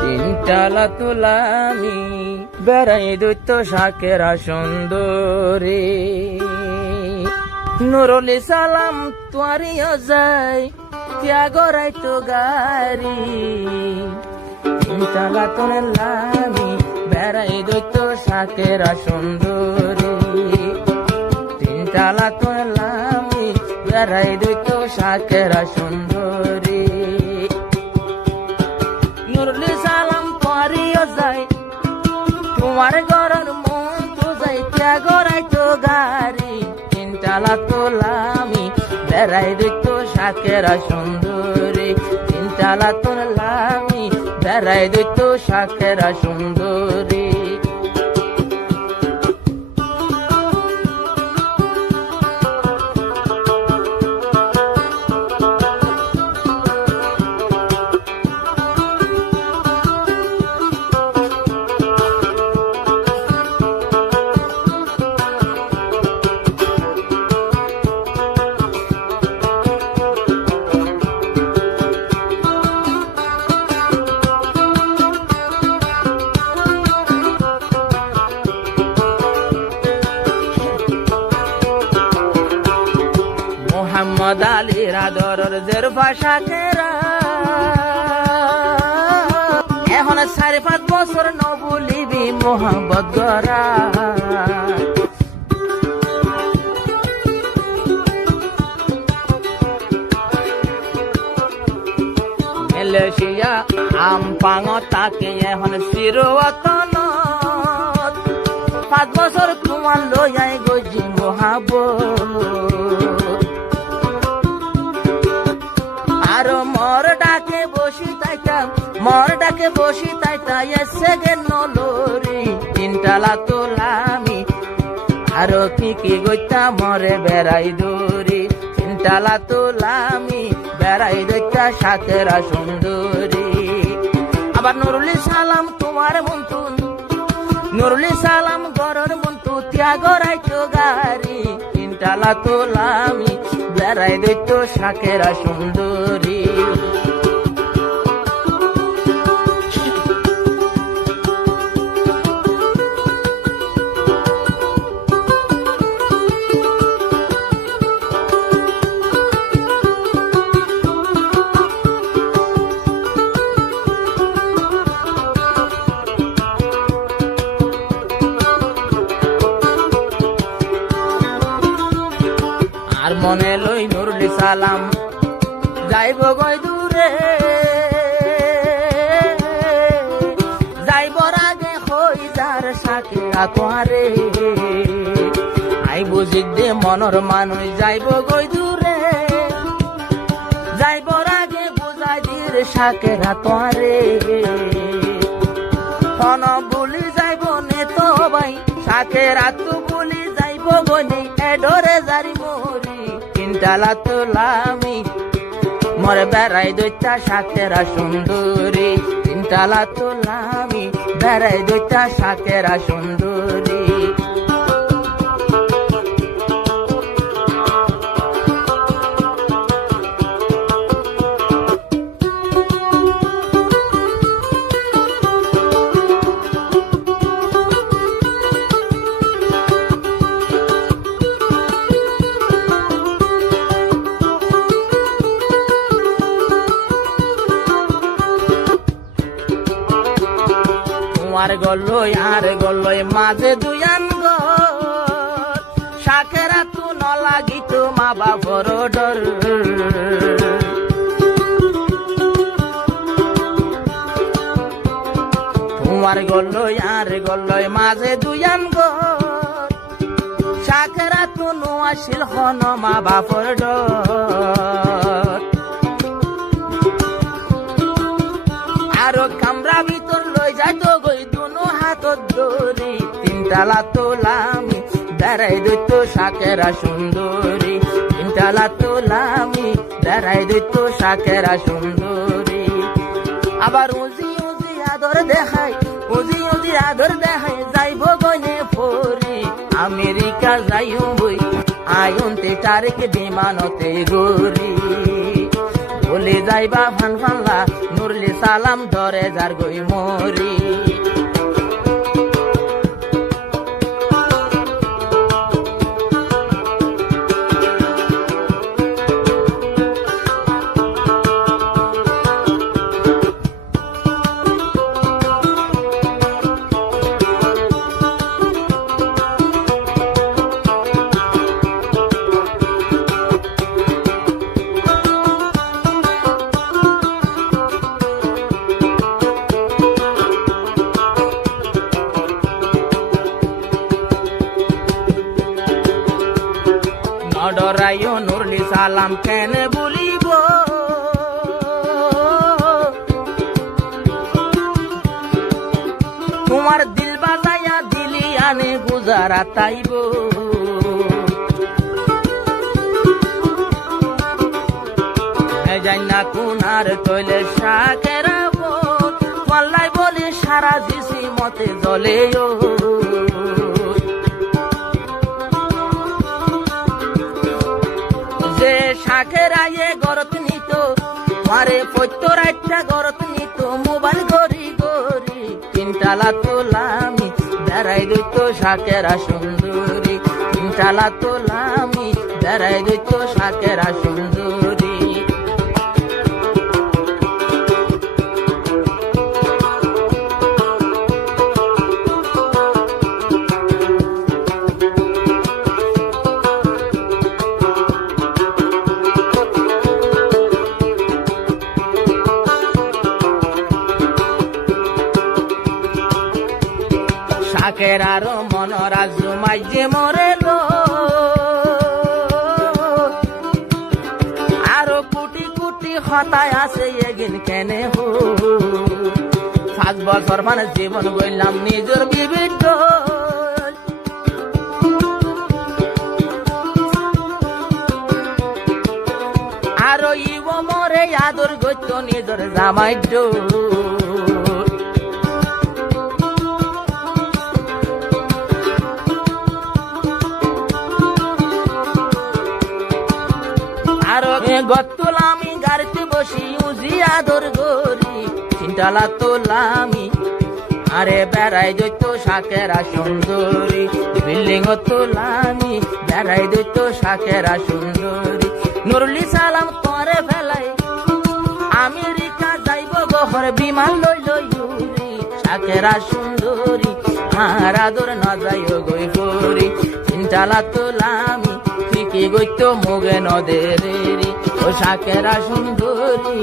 তিনটালা তুলামি বেড়াই দৈত্য শাকেরা সুন্দরী নুরুলি সালাম তোয়ারিও যাই ত্যাগরাই তো গাড়ি তিনটালা তুলামি বেড়াই দৈত্য শাকেরা সুন্দরী তিনটালা তুলামি বেড়াই দৈত্য শাকেরা সুন্দরী নুরুলি সালাম তোয়ারিও যাই তোমার গরর মন তো যাই ত্যাগরাই তো গাড়ি তিনটালা তোলামি বেড়াই দৈত্য শাকেরা সুন্দরী তিনটালা তোলামি বেড়াই দৈত্য শাকেরা সুন্দরী মোহাম্মদ আলীর আদরের জেরফা শাকেরা এখন 5.5 বছর নবুলিবি মোহাম্মদ গরা মালয়েশিয়া আমপাং তাকে এখন চিরতন 5 বছর তোমার লয়াই গজি মোহাম্মদ মর ডাকে বসি তাইতা এসে গে নলরি তিনটালা তোলামি আরো কি গইতা মরে বেড়াই দৌড়ি তিনটালা তোলামি বেড়াই দইতা শাকেরা সুন্দরী আবার নুরুলি সালাম তোমার মন্তুন নুরুলি সালাম গরর মন্তু ত্যাগরাই তো গাড়ি তিনটালা তোলামি বেড়াই দইত শাকেরা সুন্দরী আর মনে লই নুরুলি সালাম যাইব গই দূরে যাইবর আগে হই যার শাকেরা তোয়ারে আই বুঝি দে মনর মানুষ যাইব গই দূরে যাইবর আগে বুঝাই দির শাকেরা তোয়ারে হন বলি যাইব নে তো ভাই শাকেরা তো বলি যাইব গনি এডরে জারি মরি তিনটালা তোলামি মরে বেড়াই দইতা শাকেরা সুন্দরী তিনটালা তোলামি বেড়াই দইতা শাকেরা সুন্দরী আর গলই মাঝে দুয়ান গো শাকেরা তু ন লাগিত মা বাপর ডর তোমার গলই মাঝে দুয়ান গো শাকেরা তু ন আসিল হন মা বাপর ডর আরো কামরা ভিতর লই যাইত গই দুনো হাত ধরি তিনটালা তোলামি বেড়াই দইত শাকেরা সুন্দরী তিনটালা তোলামি বেড়াই দইত শাকেরা সুন্দরী আবার উজি আদর দেখাই যাইব গনে ফরি আমেরিকা যাইও বই আয়ন্তে তারিখ বিমানতে গরি বলে যাইবা ফান ফানলা নুরলি নুরলি সালাম ধরে যার গই মরি ডরাইও নুরলি সালাম কেন বলিব তোমার দিল বাজাইয়া দিলি আনে গুজারা তাইব যাই না কোনার তৈলে শাকের পাল্লাই বলি সারা দিছি মতে জলেও শাকের আয়ে গরত নিত মারে পত্তর একটা গরত নিত মোবাইল গড়ি গড়ি তিনটালা তোলামি বেড়াই দইত শাকেরা সুন্দরী তিনটালা তোলামি বেড়াই দইত শাকেরা সুন্দরী শাকের আরো মনরা জুমাই যে মরে আরো কোটি কোটি হতায় আছে এগিন কেনে হো 5 বছর মানে জীবন বললাম নিজের বিবিধ আরো ইব মরে আদর গত্য নিজের জামাই গত্তলামি গাড়িতে বসি উজি আদর গরি চিন্তালা তোলামি আরে বেড়াই দৈত শাকেরা সুন্দরী বিল্ডিং তোলামি বেড়াই দৈত শাকেরা সুন্দরী নুরলি সালাম তোরে ফেলাই আমেরিকা যাইব গহর বিমান লই লই উড়ি শাকেরা সুন্দরী আর আদর না যাইও গই গরি চিন্তালা তোলামি ঠিকই গইতো মুগে নদের ও শাকেরা সুন্দরী